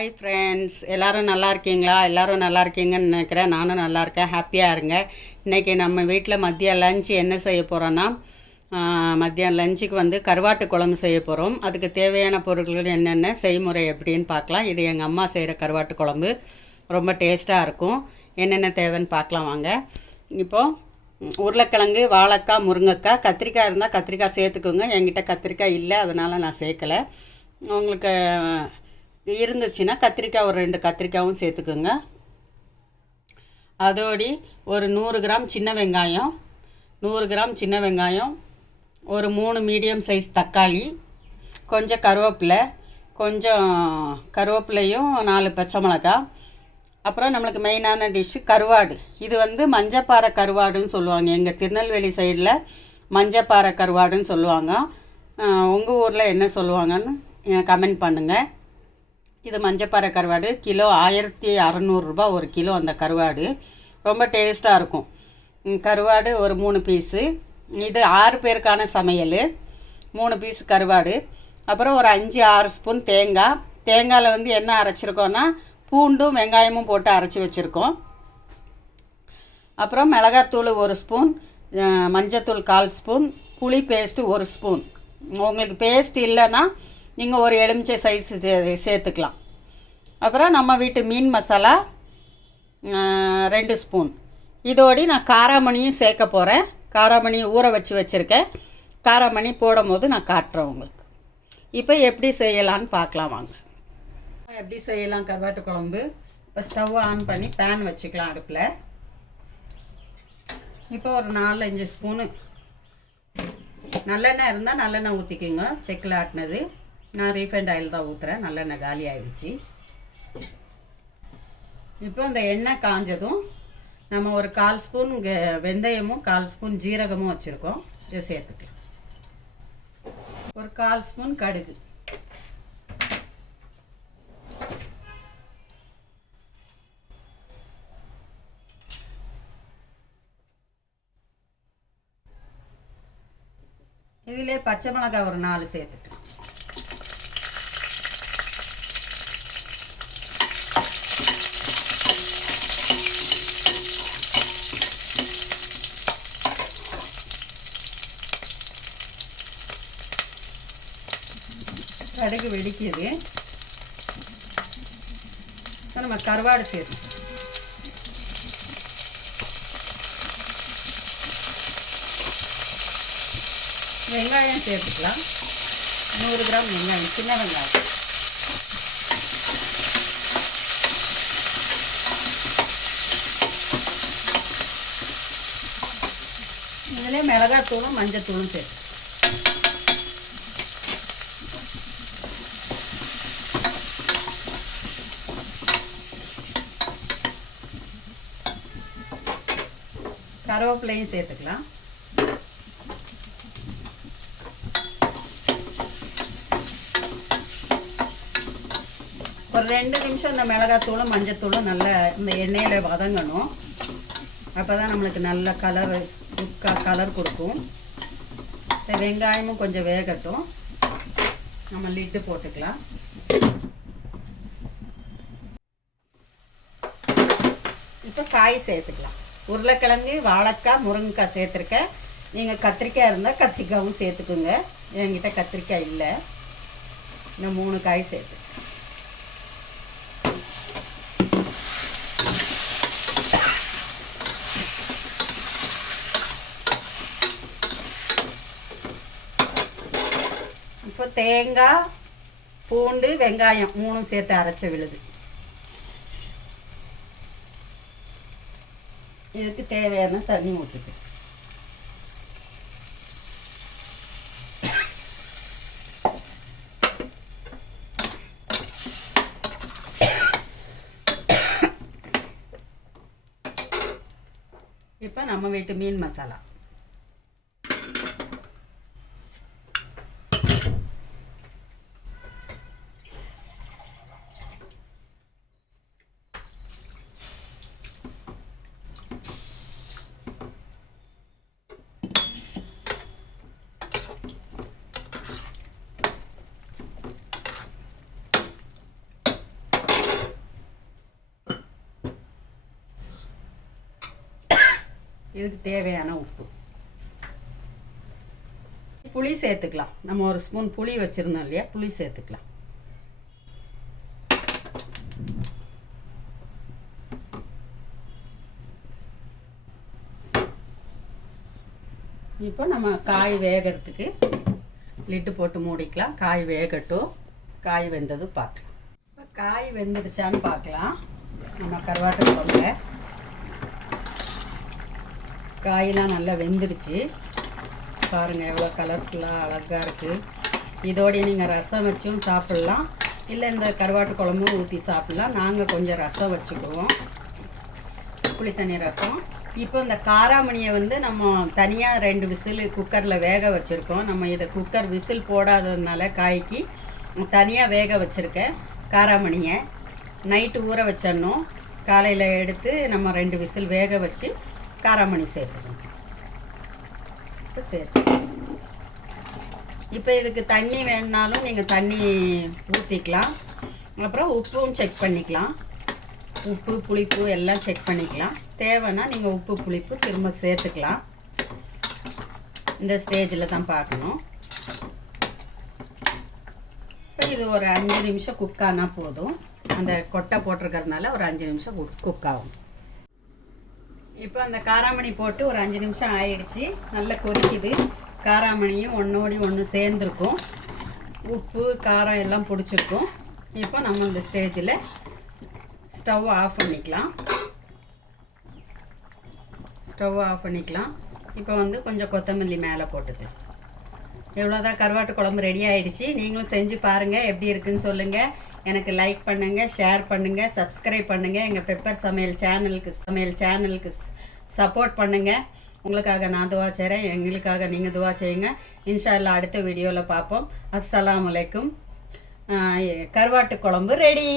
Hi friends, எல்லோரும் நல்லா இருக்கீங்களா? எல்லோரும் நல்லா இருக்கீங்கன்னு நினைக்கிறேன். நானும் நல்லா இருக்கேன். ஹாப்பியாக இருங்க. இன்றைக்கி நம்ம வீட்டில் மதியம் லஞ்ச் என்ன செய்ய போகிறோன்னா, மதியம் லஞ்சுக்கு கருவாட்டு குழம்பு செய்ய போகிறோம். அதுக்கு தேவையான பொருட்கள் என்னென்ன, செய்முறை எப்படின்னு பார்க்கலாம். இது எங்கள் அம்மா செய்கிற கருவாட்டு குழம்பு ரொம்ப டேஸ்ட்டாக இருக்கும். என்னென்ன தேவைன்னு பார்க்கலாம் வாங்க. இப்போது உருளைக்கிழங்கு, வாழைக்காய், முருங்கைக்காய், கத்திரிக்காய் இருந்தால் கத்திரிக்காய் சேர்த்துக்கோங்க. என்கிட்ட கத்திரிக்காய் இல்லை, அதனால் நான் சேர்க்கலை. உங்களுக்கு இருந்துச்சுன்னா கத்திரிக்காய் ஒரு 2 கத்திரிக்காயும் சேர்த்துக்குங்க. அதோடி ஒரு 100 கிராம் சின்ன வெங்காயம், 100 கிராம் சின்ன வெங்காயம், ஒரு 3 மீடியம் சைஸ் தக்காளி, கொஞ்சம் கருவேப்பிலையும் 4 பச்சை மிளகாய். அப்புறம் நம்மளுக்கு மெயினான டிஷ்ஷு கருவாடு. இது மஞ்சப்பாறை கருவாடுன்னு சொல்லுவாங்க. எங்கள் திருநெல்வேலி சைடில் மஞ்சப்பாறை கருவாடுன்னு சொல்லுவாங்க. உங்கள் ஊரில் என்ன சொல்லுவாங்கன்னு கமெண்ட் பண்ணுங்கள். இது மஞ்சப்பாறை கருவாடு. கிலோ 1600 ரூபா ஒரு கிலோ. அந்த கருவாடு ரொம்ப டேஸ்ட்டாக இருக்கும். கருவாடு ஒரு 3 பீஸு. இது 6 பேருக்கான சமையல். 3 பீஸ் கருவாடு. அப்புறம் ஒரு 5-6 ஸ்பூன் தேங்காயில் என்ன அரைச்சிருக்கோன்னா பூண்டும் வெங்காயமும் போட்டு அரைச்சி வச்சுருக்கோம். அப்புறம் மிளகாத்தூள் 1 ஸ்பூன், மஞ்சத்தூள் 1/4 ஸ்பூன், புளி பேஸ்ட்டு 1 ஸ்பூன். உங்களுக்கு பேஸ்ட் இல்லைன்னா நீங்கள் ஒரு எலுமிச்சை சைஸ் சேர்த்துக்கலாம். அப்புறம் நம்ம வீட்டு மீன் மசாலா 2 ஸ்பூன். இதோடு நான் காராமணியும் சேர்க்க போகிறேன். காராமணி ஊற வச்சுருக்கேன். காராமணி போடும் போது நான் காட்டுறேன் உங்களுக்கு. இப்போ எப்படி செய்யலான்னு பார்க்கலாம் வாங்க. எப்படி செய்யலாம் கருவாட்டு குழம்பு. இப்போ ஸ்டவ் ஆன் பண்ணி பேன் வச்சுக்கலாம் அடுப்பில். இப்போ ஒரு 4-5 ஸ்பூனு நல்லெண்ணெய் இருந்தால் நல்லெண்ணெய் ஊற்றிக்குங்க. செக்கில் ஆட்டினது. நான் ரீஃபைண்ட் ஆயில் தான் ஊற்றுறேன். நல்லெண்ணெய் காலி ஆகிடுச்சு. இப்போ இந்த எண்ணெய் காஞ்சதும் நம்ம ஒரு 1/4 ஸ்பூன் வெந்தயமும் 1/4 ஸ்பூன் ஜீரகமும் வச்சுருக்கோம். இதை சேர்த்துக்கலாம். ஒரு 1/4 ஸ்பூன் கடுகு, இதிலே பச்சை மிளகாய் ஒரு 4 சேர்த்துக்கலாம். கடுகு வெடிக்குது. இப்போ நம்ம கருவாடு சேர்த்து வெங்காயம் சேர்த்துக்கலாம். 100 கிராம் வெங்காயம், சின்ன வெங்காயம். இதில் மிளகாத்தூளும் மஞ்சத்தூளும் சேர்த்து கருவேப்பிலையும் சேர்த்துக்கலாம். ஒரு 2 நிமிஷம் இந்த மிளகாத்தூளும் மஞ்சத்தூளும் நல்லா இந்த எண்ணெயில் வதங்கணும். அப்போ தான் நம்மளுக்கு நல்ல கலர் கொடுக்கும். இந்த வெங்காயமும் கொஞ்சம் வேகட்டும். நம்ம லிட்டு போட்டுக்கலாம். இப்போ காய் சேர்த்துக்கலாம். உருளைக்கிழங்கு, வாழைக்காய், முருங்கைக்காய் சேர்த்துருக்கேன். நீங்கள் கத்திரிக்காய் இருந்தால் கத்திரிக்காயும் சேர்த்துக்குங்க. என்கிட்ட கத்திரிக்காய் இல்லை. இந்த 3 காய் சேர்த்து இப்போ தேங்காய், பூண்டு, வெங்காயம் 3 சேர்த்து அரைச்ச விழுது. இதுக்கு தேவையான தண்ணி ஊற்றுக்கு. இப்போ நம்ம வீட்டு மீன் மசாலா இதுக்கு தேவையான உப்பு. புளி சேர்த்துக்கலாம். நம்ம ஒரு ஸ்பூன் புளி வச்சுருந்தோம் இல்லையா, புளி சேர்த்துக்கலாம். இப்போ நம்ம காய் வேகிறதுக்கு லிட்டு போட்டு மூடிக்கலாம். காய் வேகட்டும். காய் வெந்தது பார்க்கலாம். இப்போ காய் வெந்துடுச்சான்னு பார்க்கலாம். நம்ம கருவாட்டு குழம்புல காயெலாம் நல்லா வெந்துடுச்சு. பாருங்கள் எவ்வளோ கலர்ஃபுல்லாக அழகாக இருக்குது. இதோடய நீங்கள் ரசம் வச்சும் சாப்பிட்லாம், இல்லை இந்த கருவாட்டு குழம்பும் ஊற்றி சாப்பிட்லாம். நாங்கள் கொஞ்சம் ரசம் வச்சுக்குவோம், புளித்தண்ணி ரசம். இப்போ இந்த காராமணியை வந்து நம்ம தனியாக 2 விசில் குக்கரில் வேக வச்சுருக்கோம். நம்ம இதை குக்கர் விசில் போடாததுனால காய்க்கு தனியாக வேக வச்சுருக்கேன். காராமணியை நைட்டு ஊற வச்சிடணும். காலையில் எடுத்து நம்ம 2 விசில் வேக வச்சு காராமணி சேர்த்துக்கணும். இப்போ இப்போ இதுக்கு தண்ணி வேணுனாலும் நீங்கள் தண்ணி ஊற்றிக்கலாம். அப்புறம் உப்பும் செக் பண்ணிக்கலாம். உப்பு புளிப்பு எல்லாம் செக் பண்ணிக்கலாம். தேவைன்னா நீங்கள் உப்பு புளிப்பு திரும்ப சேர்த்துக்கலாம். இந்த ஸ்டேஜில் தான் பார்க்கணும். இப்போ இது ஒரு 5 நிமிஷம் குக் ஆனால் போதும். அந்த கொட்டை போட்டிருக்கிறதுனால ஒரு 5 நிமிஷம் குக் ஆகும். இப்போ அந்த காராமணி போட்டு ஒரு 5 நிமிஷம் ஆயிடுச்சு. நல்லா கொதிக்குது. காராமணியும் ஒன்றோடி ஒன்று சேர்ந்துருக்கும். உப்பு காரம் எல்லாம் பிடிச்சிருக்கும். இப்போ நம்ம இந்த ஸ்டேஜில் ஸ்டவ் ஆஃப் பண்ணிக்கலாம். இப்போ வந்து கொஞ்சம் கொத்தமல்லி மேலே போட்டுக்கலாம். எவ்வளோதான் கருவாட்டு குழம்பு ரெடி ஆகிடுச்சு. நீங்களும் செஞ்சு பாருங்கள், எப்படி இருக்குதுன்னு சொல்லுங்கள். எனக்கு லைக் பண்ணுங்கள், ஷேர் பண்ணுங்கள், சப்ஸ்கிரைப் பண்ணுங்கள். எங்கள் பெப்பர் சமையல் சேனலுக்கு சப்போர்ட் பண்ணுங்கள். உங்களுக்காக நான் துவா செய்கிறேன், எங்களுக்காக நீங்கள் துவா செய்யுங்க. இன்ஷா அல்லாஹ் அடுத்த வீடியோவில் பார்ப்போம். அஸ்ஸலாமு அலைக்கும். கருவாட்டு குழம்பு ரெடி.